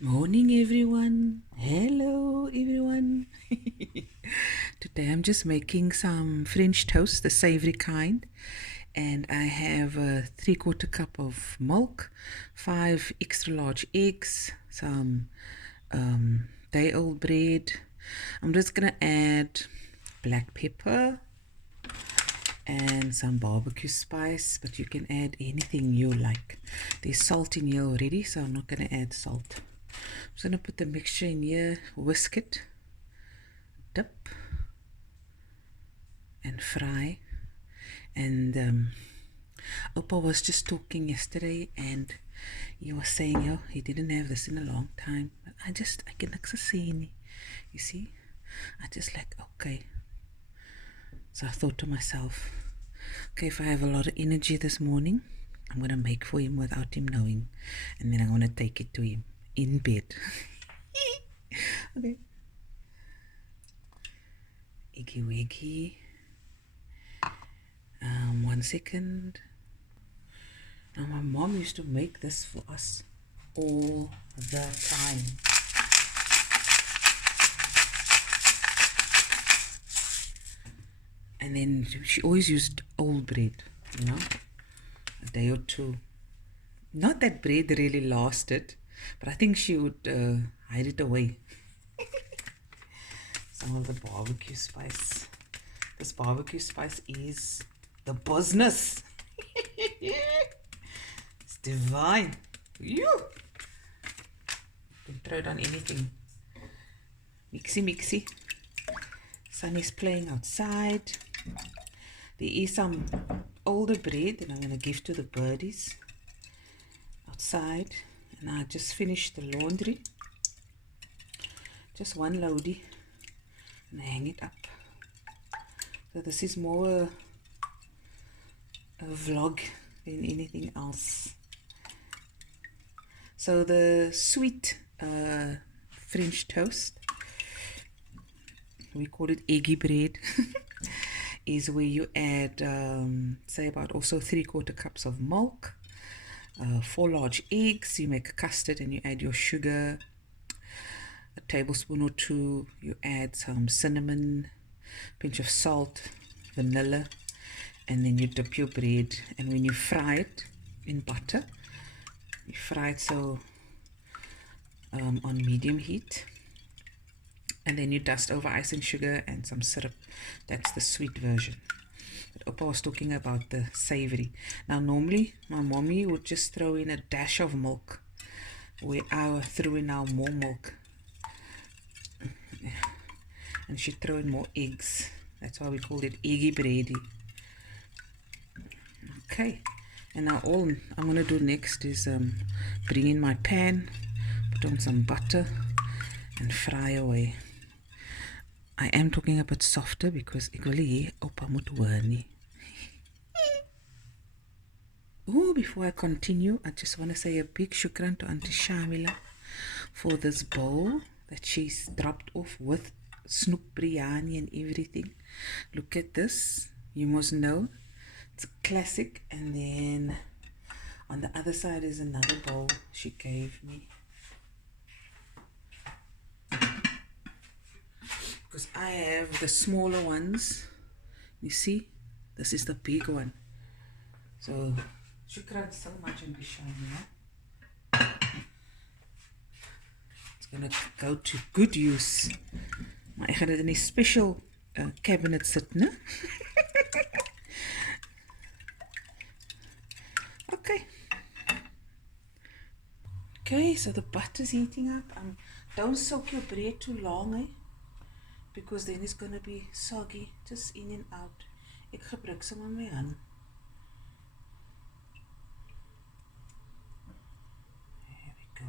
Morning, everyone. Hello, everyone. Today I'm just making some French toast, the savory kind, and I have a 3/4 cup of milk, 5 extra large eggs, some day old bread. I'm just gonna add black pepper and some barbecue spice, but you can add anything you like. There's salt in here already, so I'm not gonna add salt. I'm just gonna put the mixture in here, whisk it, dip, and fry. And Oupa was just talking yesterday, and he was saying, "Yo, he didn't have this in a long time." But I can say any. You see, I just like okay. So I thought to myself, okay, if I have a lot of energy this morning, I'm gonna make for him without him knowing, and then I'm gonna take it to him in bed. Okay. Iggy wiggy. 1 second. Now my mom used to make this for us all the time. And then she always used old bread, a day or two. Not that bread really lasted, but I think she would hide it away. Some of the barbecue spice. This barbecue spice is the business. It's divine. You can throw it on anything. Mixy, mixy. Sun is playing outside. There is some older bread that I'm going to give to the birdies outside. And I just finished the laundry. Just one loadie. And I hang it up. So this is more a vlog than anything else. So the sweet French toast, we call it eggy bread, is where you add, say about also 3/4 cups of milk, 4 large eggs, you make a custard and you add your sugar, a tablespoon or two, you add some cinnamon, pinch of salt, vanilla, and then you dip your bread, and when you fry it in butter, you fry it so on medium heat, and then you dust over ice and sugar and some syrup. That's the sweet version. But Oupa was talking about the savory. Now normally my mommy would just throw in a dash of milk, where I threw in now more milk, and she threw in more eggs. That's why we called it eggy bready. Okay, and now all I'm going to do next is bring in my pan, put on some butter, and fry away. I am talking a bit softer because ek wil hê Oupa moet hoor nie. Oh, before I continue, I just want to say a big shukran to Auntie Shamila for this bowl that she's dropped off with snoek biryani and everything. Look at this. You must know. It's a classic. And then on the other side is another bowl she gave me. Because I have the smaller ones. You see? This is the big one. So, shukran so much in Shamila. It's going to go to good use. Maar ek gaan dit in 'n special cabinet sit, né? Okay. Okay, so the butter's heating up. Don't soak your bread too long, because then it's going to be soggy, just in and out. Ek gebruik sommer my hand. There we go.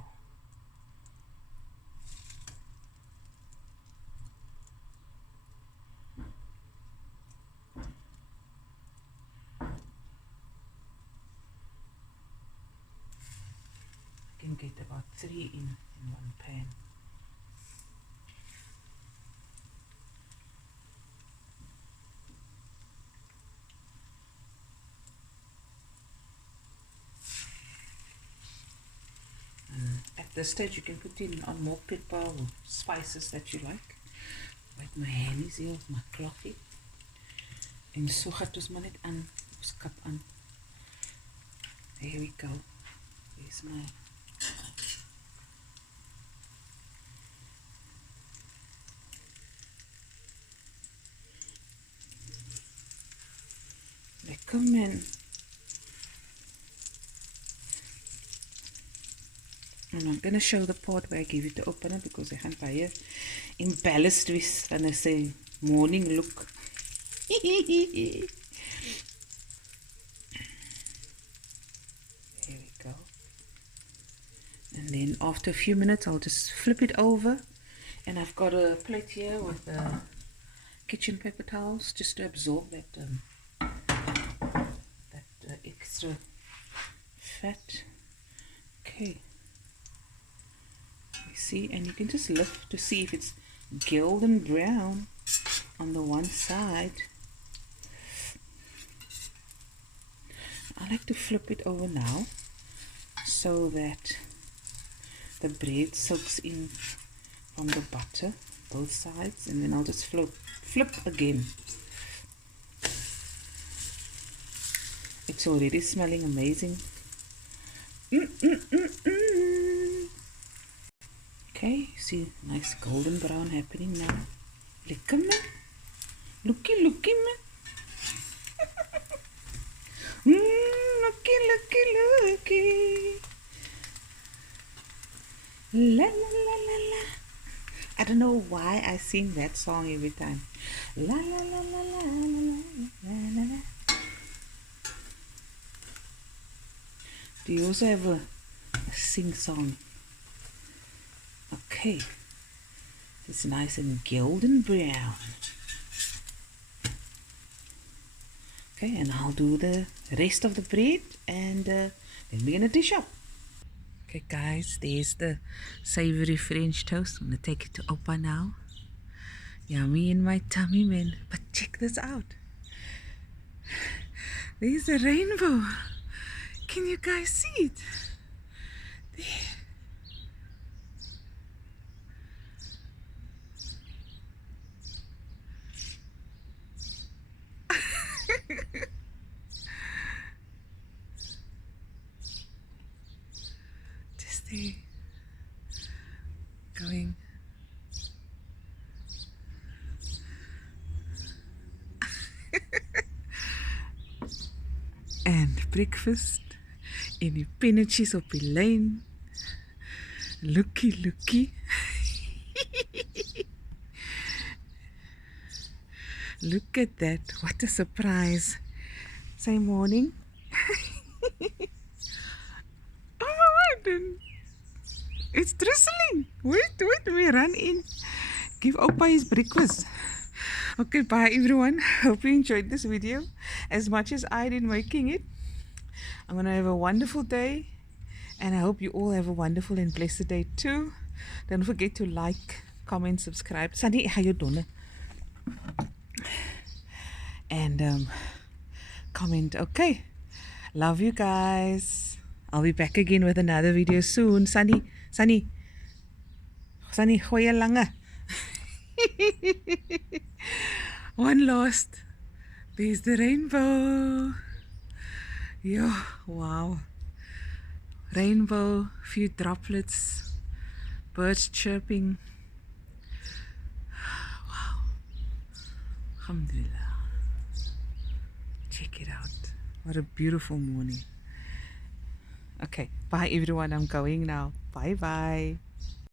I can get about 3 in one pan. this stage you can put in on more pepper or spices that you like. Like my hand is here with my clothie. En so gaat ons maar net aan, ons kap aan. There we go. There's my lekker man. And I'm going to show the part where I give it the opener because I can't buy it embellished with when I say morning look. There we go. And then after a few minutes I'll just flip it over, and I've got a plate here with kitchen paper towels just to absorb that extra fat. Okay. See, and you can just lift to see if it's golden brown on the one side. I like to flip it over now so that the bread soaks in from the butter both sides, and then I'll just flip again. It's already smelling amazing. Okay, see, nice golden brown happening now. Lekker man. Looky man. Looky. La la la la la. I don't know why I sing that song every time. La la la la la la la la. Do you also have a sing song? Okay, it's nice and golden brown. Okay, and I'll do the rest of the bread, and then we're gonna dish up. Okay guys, there's the savory French toast. I'm gonna take it to Oupa now. Yummy in my tummy, man. But check this out. There's a rainbow. Can you guys see it? There. Just there, going. And breakfast in die pennetjies op die lyn. Looky. Look at that, what a surprise. Say morning. Oh my word, it's drizzling. Wait, we run in. Give Oupa his breakfast. Okay, bye everyone. Hope you enjoyed this video as much as I did making it. I'm gonna have a wonderful day, and I hope you all have a wonderful and blessed day too. Don't forget to like, comment, subscribe. Sandy, how you doing? And comment. Okay, love you guys. I'll be back again with another video soon. Sunny, goeie lange. One last. There's the rainbow. Yeah, wow. Rainbow, few droplets, birds chirping. Wow. Alhamdulillah. Check it out. What a beautiful morning. Okay, bye everyone. I'm going now. Bye bye.